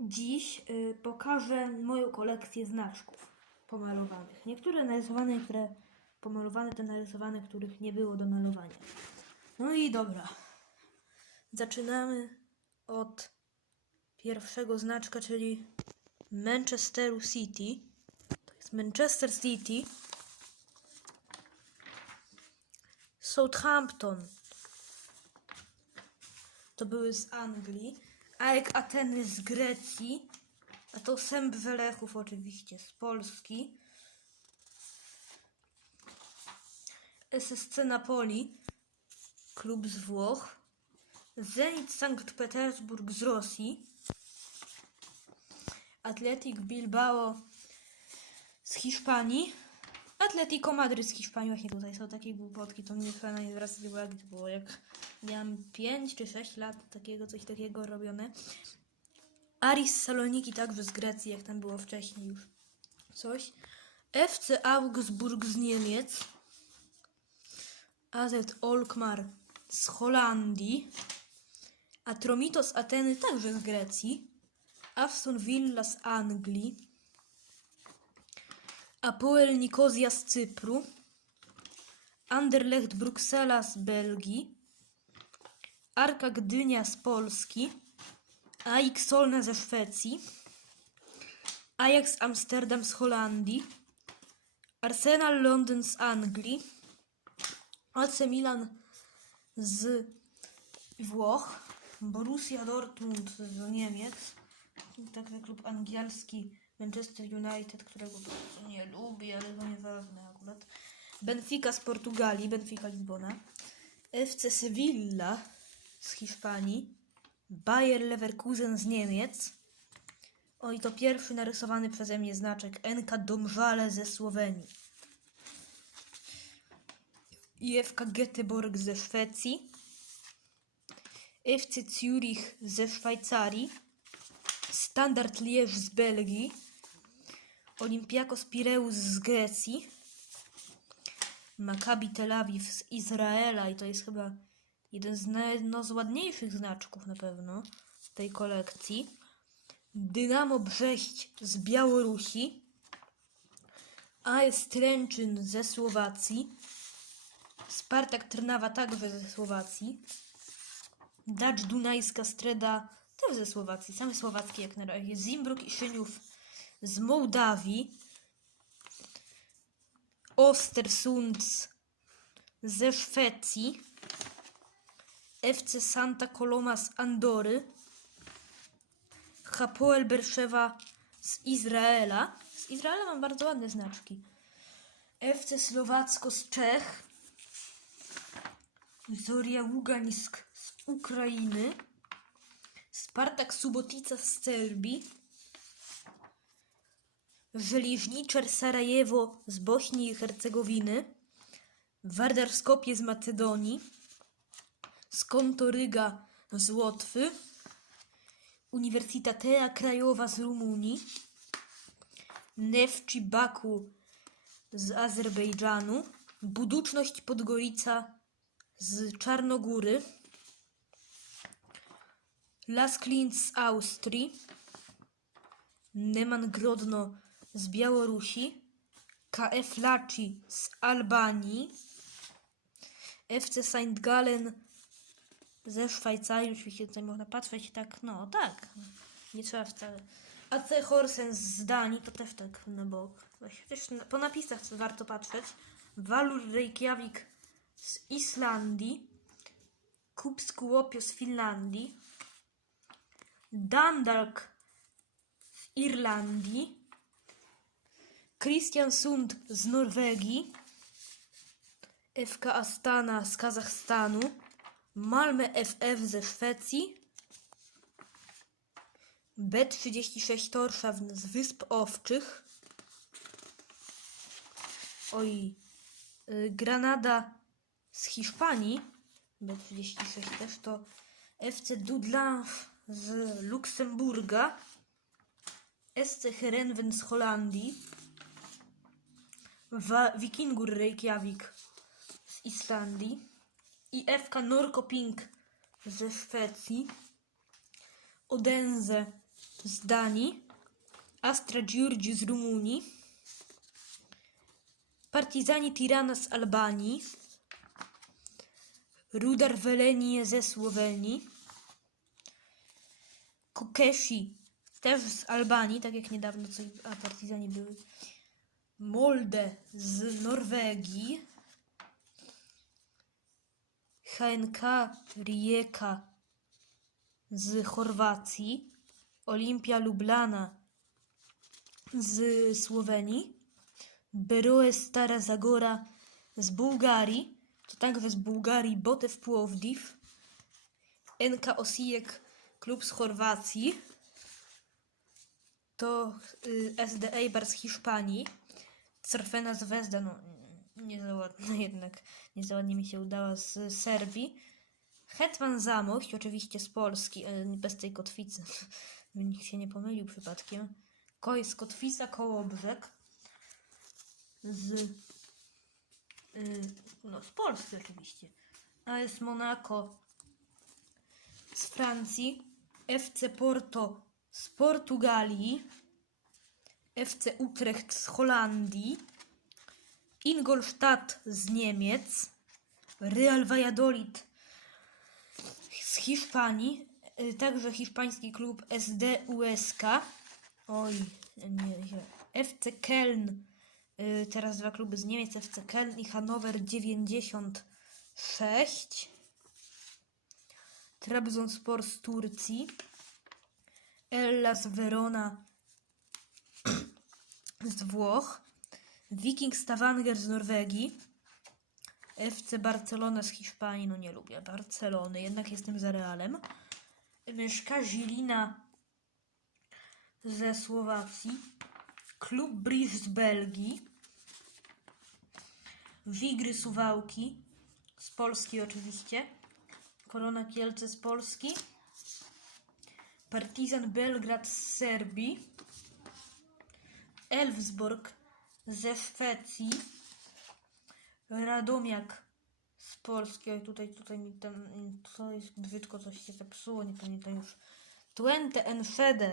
Dziś y, pokażę moją kolekcję znaczków pomalowanych. Niektóre narysowane, niektóre pomalowane, te narysowane, których nie było do malowania. No i dobra. Zaczynamy od pierwszego znaczka, czyli Manchesteru City. To jest Manchester City. Southampton. To były z Anglii. AEK Ateny z Grecji. A to Sęp Welechów oczywiście z Polski. SSC Napoli. Klub z Włoch. Zenit Sankt Petersburg z Rosji. Atletic Bilbao z Hiszpanii. Atletico Madryt z Hiszpanii. Właśnie tutaj są takie głupotki, to mnie chyba nie zwraca uwagi, to było jak miałam 5 czy 6 lat takiego, coś takiego robione. Aris Saloniki także z Grecji, jak tam było wcześniej już coś. FC Augsburg z Niemiec. AZ Olkmar z Holandii. Atromito z Ateny także z Grecji. Aston Villa z Anglii. Apoel Nikozja z Cypru. Anderlecht Bruksela z Belgii. Arka Gdynia z Polski. AX Solna ze Szwecji. Ajax Amsterdam z Holandii. Arsenal Londyn z Anglii. AC Milan z Włoch. Borussia Dortmund z Niemiec. Także klub angielski Manchester United, którego nie lubię, ale to nieważne akurat. Benfica z Portugalii, Benfica Lizbona. FC Sevilla z Hiszpanii. Bayer Leverkusen z Niemiec. O i to pierwszy narysowany przeze mnie znaczek NK Domżale ze Słowenii. IFK Göteborg ze Szwecji. FC Zurich ze Szwajcarii. Standard Liège z Belgii. Olympiakos Pireus z Grecji. Maccabi Tel Awiw z Izraela i to jest chyba jeden z, no, z ładniejszych znaczków na pewno tej kolekcji. Dynamo Brześć z Białorusi. AS ze Słowacji. Spartak Trnawa także ze Słowacji. Dacz Dunajska Streda też ze Słowacji, same słowackie jak na razie. Zimbruk i Szyniów z Mołdawii. Ostersunds ze Szwecji. FC Santa Coloma z Andory. Hapoel Berszewa z Izraela. Z Izraela mam bardzo ładne znaczki. FC Słowacko z Czech. Zoria Ługańsk z Ukrainy. Spartak Subotica z Serbii. Żeliżniczer Sarajewo z Bośni i Hercegowiny. Wardar Skopje z Macedonii. Skontoryga z Łotwy. Uniwersytatea Krajowa z Rumunii. Nefci Baku z Azerbejdżanu. Buduczność Podgorica z Czarnogóry. Las Klint z Austrii. Neman Grodno z Białorusi. KF Laci z Albanii. FC St. Gallen ze Szwajcarii. Oczywiście tutaj można patrzeć tak, no tak. Nie trzeba wcale. AC Horsens z Danii to też tak na bok. Też po napisach warto patrzeć. Valur Reykjavik z Islandii. Kupskuopio z Finlandii. Dundalk z Irlandii. Kristiansund z Norwegii. FK Astana z Kazachstanu. Malmö FF ze Szwecji. B36 Torshavn z Wysp Owczych. Oj, y, Granada z Hiszpanii. B36 też to FC Dudlange z Luksemburga. SC Herenven z Holandii. Wikingur Reykjavik z Islandii. I FK Norrköping ze Szwecji. Odense z Danii, Astra Giurgi z Rumunii, Partizani Tirana z Albanii, Rudar Velenie ze Słowenii, Kokeshi też z Albanii, tak jak niedawno co a Partizani były, Molde z Norwegii, HNK Rijeka z Chorwacji, Olimpia Lublana z Słowenii, Beroe Stara Zagora z Bułgarii, to także z Bułgarii Botew Płowdiw, NK Osijek klub z Chorwacji, to y, SD Eibar z Hiszpanii, Cerfena Zvezda, no nie za ładnie jednak, nie za ładnie mi się udała z Serbii, Hetman Zamość, oczywiście z Polski, ale bez tej kotwicy, by nikt się nie pomylił przypadkiem, Koj z Kotwica Kołobrzeg, z, y, no, z Polski oczywiście, AS Monaco z Francji, FC Porto z Portugalii, FC Utrecht z Holandii, Ingolstadt z Niemiec, Real Valladolid z Hiszpanii, y, także hiszpański klub SD USK, oj, nie. FC Köln, y, teraz dwa kluby z Niemiec, FC Köln i Hannover 96, Trabzonspor z Turcji, Hellas Verona z Włoch, Viking Stavanger z Norwegii, FC Barcelona z Hiszpanii, no nie lubię Barcelony, jednak jestem za Realem. Myszka Żilina ze Słowacji, Klub Brisz z Belgii, Wigry Suwałki z Polski oczywiście, Korona Kielce z Polski, Partizan Belgrad z Serbii, Elfsborg ze Szwecji, Radomiak z Polski, oj tutaj, tutaj mi tam, to jest brzydko, coś się zepsuło, nie pamiętam już. Twente Enschede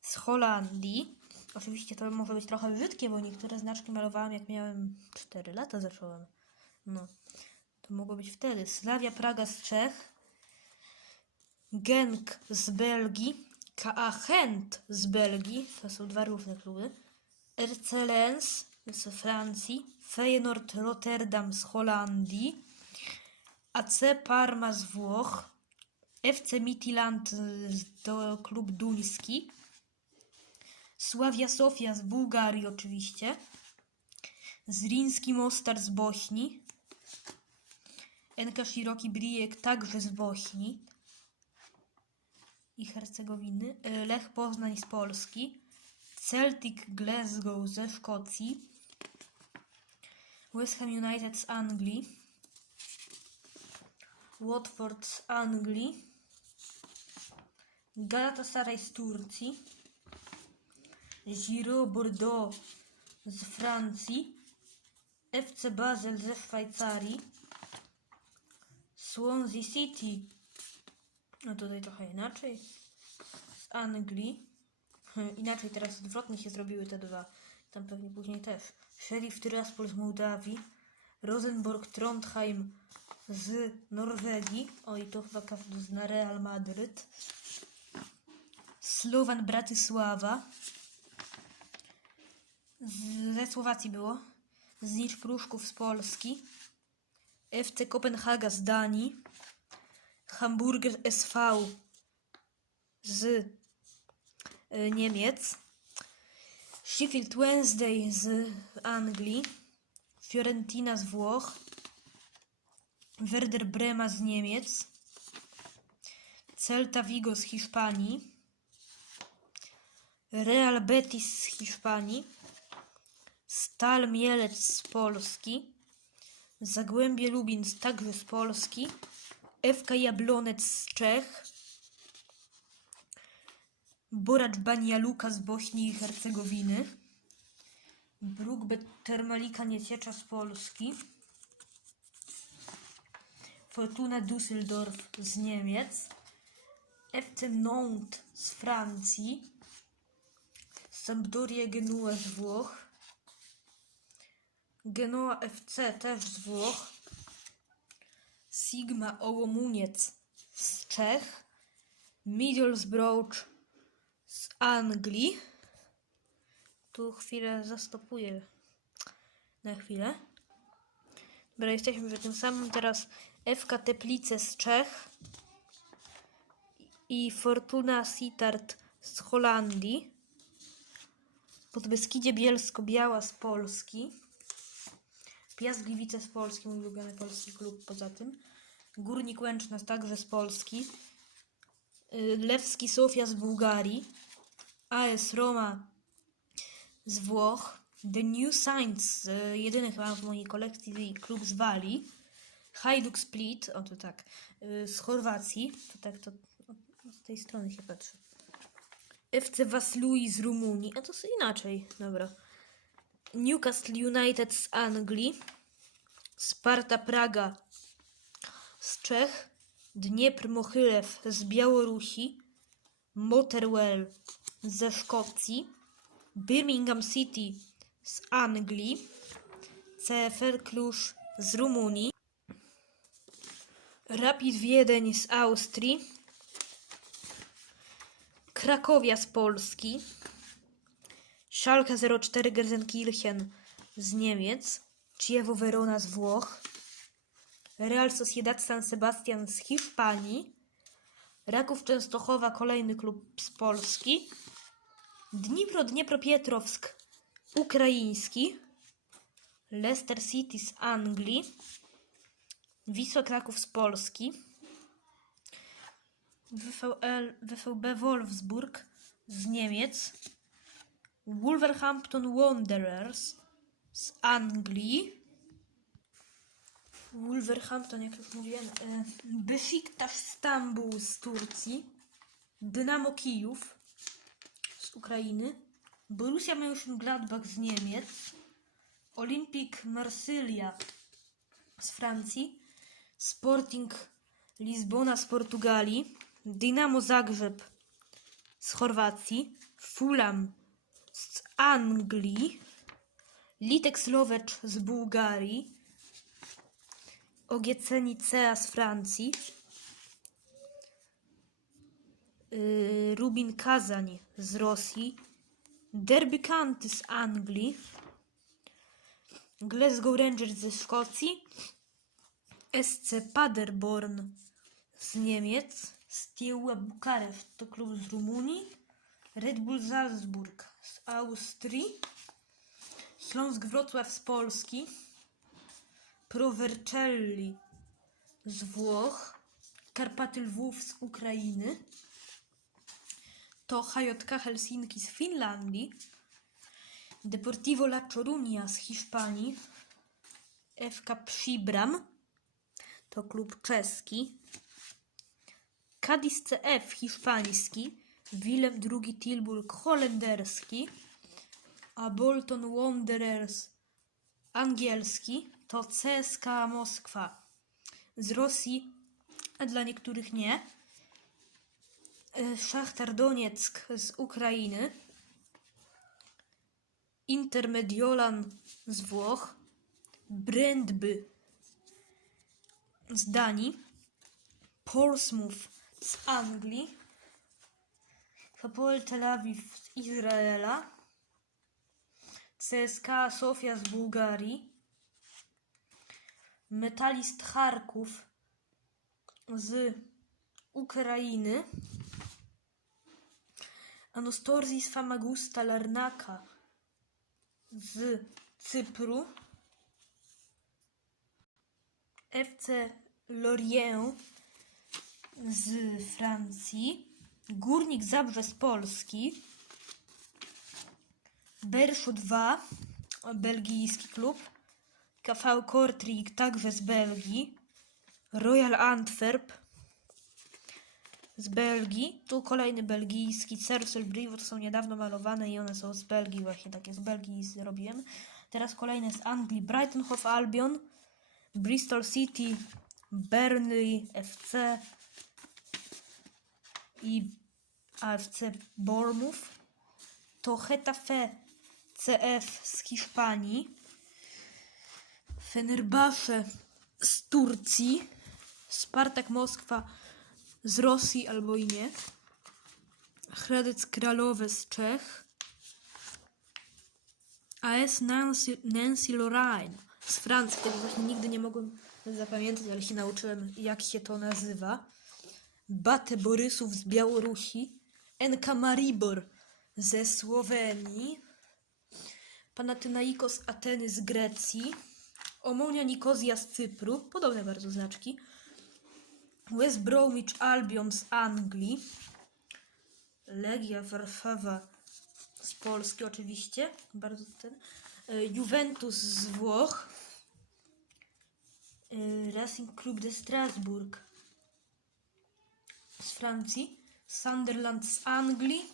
z Holandii. Oczywiście to może być trochę brzydkie, bo niektóre znaczki malowałam jak miałem 4 lata zacząłem. No, to mogło być wtedy. Slavia Praga z Czech, Genk z Belgii, KA z Belgii, to są dwa różne kluby, RC Lens z Francji, Feyenoord Rotterdam z Holandii, AC Parma z Włoch, FC Midtjylland to klub duński, Sławia Sofia z Bułgarii oczywiście, Zrinski Mostar z Bośni, NK Shiroki Brijek także z Bośni i Hercegowiny, y, Lech Poznań z Polski, Celtic Glasgow ze Szkocji, West Ham United z Anglii, Watford z Anglii, Galatasaray z Turcji, Giro Bordeaux z Francji, FC Basel ze Szwajcarii, Swansea City, no tutaj trochę inaczej, z Anglii, inaczej teraz odwrotnie się zrobiły te dwa, tam pewnie później też, Sheriff Tiraspol z Mołdawii, Rosenborg Trondheim z Norwegii, oj to chyba każdy zna Real Madryt, Slovan Bratysława, ze Słowacji było, Znicz Pruszków z Polski, FC Kopenhaga z Danii, Hamburger SV z Niemiec, Sheffield Wednesday z Anglii, Fiorentina z Włoch, Werder Brema z Niemiec, Celta Vigo z Hiszpanii, Real Betis z Hiszpanii, Stal Mielec z Polski, Zagłębie Lubin także z Polski, FK Jablonec z Czech, Boracz Banja Luka z Bośni i Hercegowiny, Brukbet Termalika Nieciecza z Polski, Fortuna Düsseldorf z Niemiec, FC Nantes z Francji, Sampdoria Genua z Włoch, Genoa FC też z Włoch, Sigma Ołomuniec z Czech, Middlesbrough Anglii. Tu chwilę zastopuję. Na chwilę. Dobra, jesteśmy przy tym samym. Teraz FK Teplice z Czech i Fortuna Sittard z Holandii. Podbeskidzie Bielsko-Biała z Polski. Piast Gliwice z Polski, mój ulubiony polski klub poza tym. Górnik Łęczna także z Polski. Y, Lewski Sofia z Bułgarii. AS Roma z Włoch. The New Saints, y, jedyny chyba w mojej kolekcji klub z Walii. Hajduk Split, o to tak, y, z Chorwacji. To tak, to od tej strony się patrzy. FC Vaslui z Rumunii, a to jest inaczej, dobra. Newcastle United z Anglii. Sparta Praga z Czech. Dniepr Mochylew z Białorusi. Motherwell ze Szkocji. Birmingham City z Anglii. CFR Cluj z Rumunii. Rapid Wiedeń z Austrii. Krakowia z Polski. Schalke 04 Gelsenkirchen z Niemiec. Chievo Verona z Włoch. Real Sociedad San Sebastian z Hiszpanii. Raków Częstochowa, kolejny klub z Polski. Dnipro Dniepropietrowsk, ukraiński. Leicester City z Anglii. Wisła Kraków z Polski. WVL, WVB Wolfsburg z Niemiec. Wolverhampton Wanderers z Anglii. Wolverhampton, jak już mówiłem. e, Besiktas Stambuł z Turcji. Dynamo Kijów z Ukrainy. Borussia Mönchengladbach z Niemiec. Olympique Marsylia z Francji. Sporting Lizbona z Portugalii. Dynamo Zagrzeb z Chorwacji. Fulham z Anglii. Litek Slowacz z Bułgarii. OGC Nicea z Francji. Yy, Rubin Kazań z Rosji. Derby County z Anglii. Glasgow Rangers ze Szkocji. SC Paderborn z Niemiec. Steaua Bukarest to klub z Rumunii. Red Bull Salzburg z Austrii. Śląsk Wrocław z Polski. Pro Vercelli z Włoch. Karpaty Lwów z Ukrainy. To HJK Helsinki z Finlandii. Deportivo La Coruña z Hiszpanii. FK Przibram to klub czeski. Cadiz CF hiszpański. Willem II Tilburg holenderski. A Bolton Wanderers angielski to CSKA Moskwa z Rosji, a dla niektórych nie. E, Szachtar Donieck z Ukrainy. Intermediolan z Włoch. Brandby z Danii. Portsmouth z Anglii. Hapoel Tel Awiw z Izraela. CSKA Sofia z Bułgarii. Metalist Charków z Ukrainy. Anostorzis Famagusta Larnaka z Cypru. FC Lorient z Francji. Górnik Zabrze z Polski. Berszu 2, belgijski klub. KV Kortrijk także z Belgii. Royal Antwerp z Belgii. Tu kolejny belgijski. Cercle Brivo to są niedawno malowane i one są z Belgii. Właśnie takie z Belgii zrobiłem. Teraz kolejne z Anglii. Brighton Hove Albion. Bristol City. Burnley FC. i AFC Bournemouth. To Getafe CF z Hiszpanii. Fenerbahce z Turcji. Spartak Moskwa z Rosji albo i nie. Hradec Kralowe z Czech. AS Nancy, Nancy Lorraine z Francji. Tego właśnie nigdy nie mogłem zapamiętać, ale się nauczyłem, jak się to nazywa. Bate Borysów z Białorusi. NK Maribor ze Słowenii. Panathinaikos Ateny z Grecji. Omonia Nikozja z Cypru. Podobne bardzo znaczki. West Bromwich Albion z Anglii. Legia Warszawa z Polski oczywiście. Bardzo ten. E, Juventus z Włoch. E, Racing Club de Strasbourg z Francji. Sunderland z Anglii.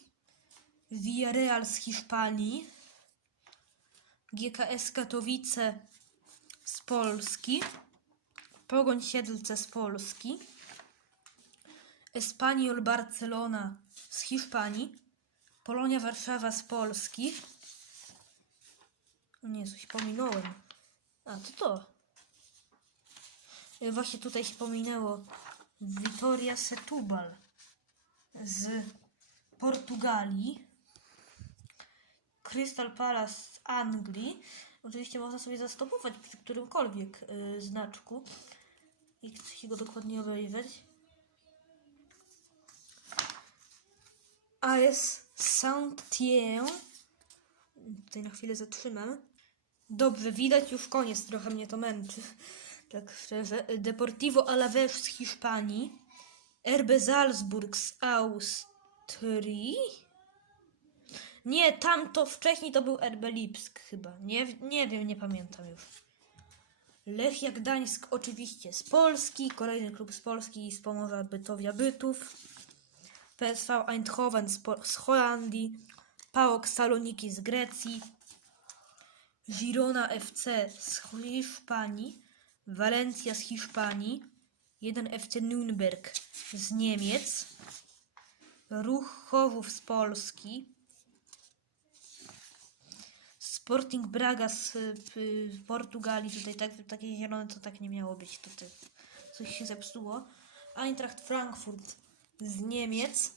Villarreal z Hiszpanii. GKS Katowice z Polski. Pogoń Siedlce z Polski. Espanyol Barcelona z Hiszpanii. Polonia Warszawa z Polski. Nie, coś pominąłem. A, to to. E, Właśnie tutaj się pominęło. Vitoria Setúbal z Portugalii. Crystal Palace z Anglii. Oczywiście można sobie zastopować przy którymkolwiek y, znaczku i chce się go dokładnie obejrzeć. AS Saint-Tien. Tutaj na chwilę zatrzymam. Dobrze, widać już koniec, trochę mnie to męczy. Tak szczerze. Deportivo Alaves z Hiszpanii. RB Salzburg z Austrii. Nie, tam to wcześniej to był RB Lipsk chyba. Nie, nie wiem, nie pamiętam już. Lechia Gdańsk oczywiście z Polski, kolejny klub z Polski z Pomorza Bytowia Bytów. PSV Eindhoven z, Po- z Holandii. PAOK Saloniki z Grecji. Girona FC z Hiszpanii. Valencia z Hiszpanii. 1 FC Nürnberg z Niemiec. Ruch Chorzów z Polski. Sporting Braga z y, y, Portugalii, tutaj tak, takie zielone to tak nie miało być, tutaj coś się zepsuło. Eintracht Frankfurt z Niemiec.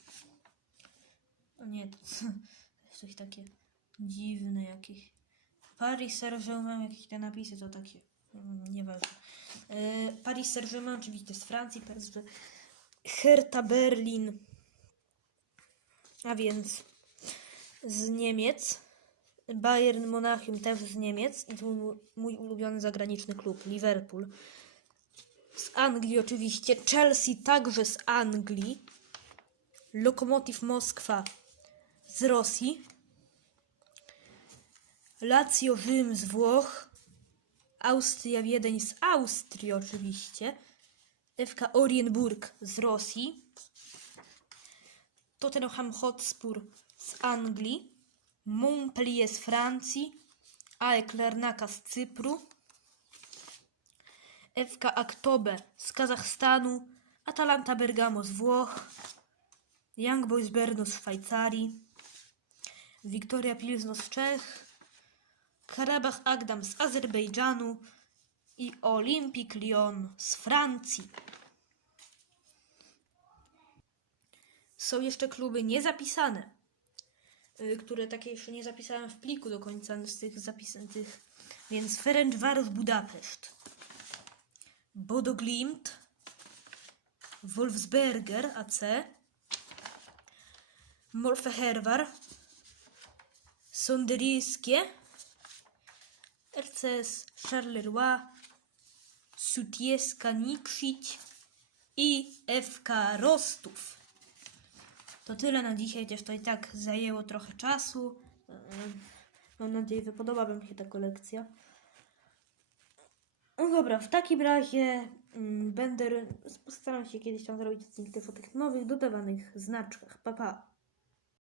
O nie, to coś takie dziwne jakieś. Paris Saint-Germain, jakieś te napisy to takie, mm, nieważne. E, Paris Saint-Germain oczywiście z Francji, PSG. Hertha Berlin, a więc z Niemiec. Bayern Monachium też z Niemiec i tu mój ulubiony zagraniczny klub Liverpool. Z Anglii oczywiście, Chelsea także z Anglii, Lokomotiv Moskwa z Rosji, Lazio Rzym z Włoch, Austria Wiedeń z Austrii oczywiście, FK Orienburg z Rosji, Tottenham Hotspur z Anglii, Montpellier z Francji, AEK Larnaka z Cypru, FK Aktobe z Kazachstanu, Atalanta Bergamo z Włoch, Young Boys Brno z Szwajcarii, Wiktoria Pilzno z Czech, Karabach Agdam z Azerbejdżanu i Olympique Lyon z Francji. Są jeszcze kluby niezapisane, y, które takie jeszcze nie zapisałem w pliku do końca z tych zapisanych. Więc Ferencváros Budapeszt, Bodo Glimt, Wolfsberger AC, Molfehervar, Sonderiskie, RCS Charleroi, Sutieska Nikrzyć i FK Rostów. To tyle na dzisiaj, chociaż to i tak zajęło trochę czasu. Eee, Mam nadzieję, że podoba Wam się ta kolekcja. No dobra, w takim razie mm, będę. Postaram się kiedyś tam zrobić odcinek o tych nowych, dodawanych znaczkach. Pa, pa.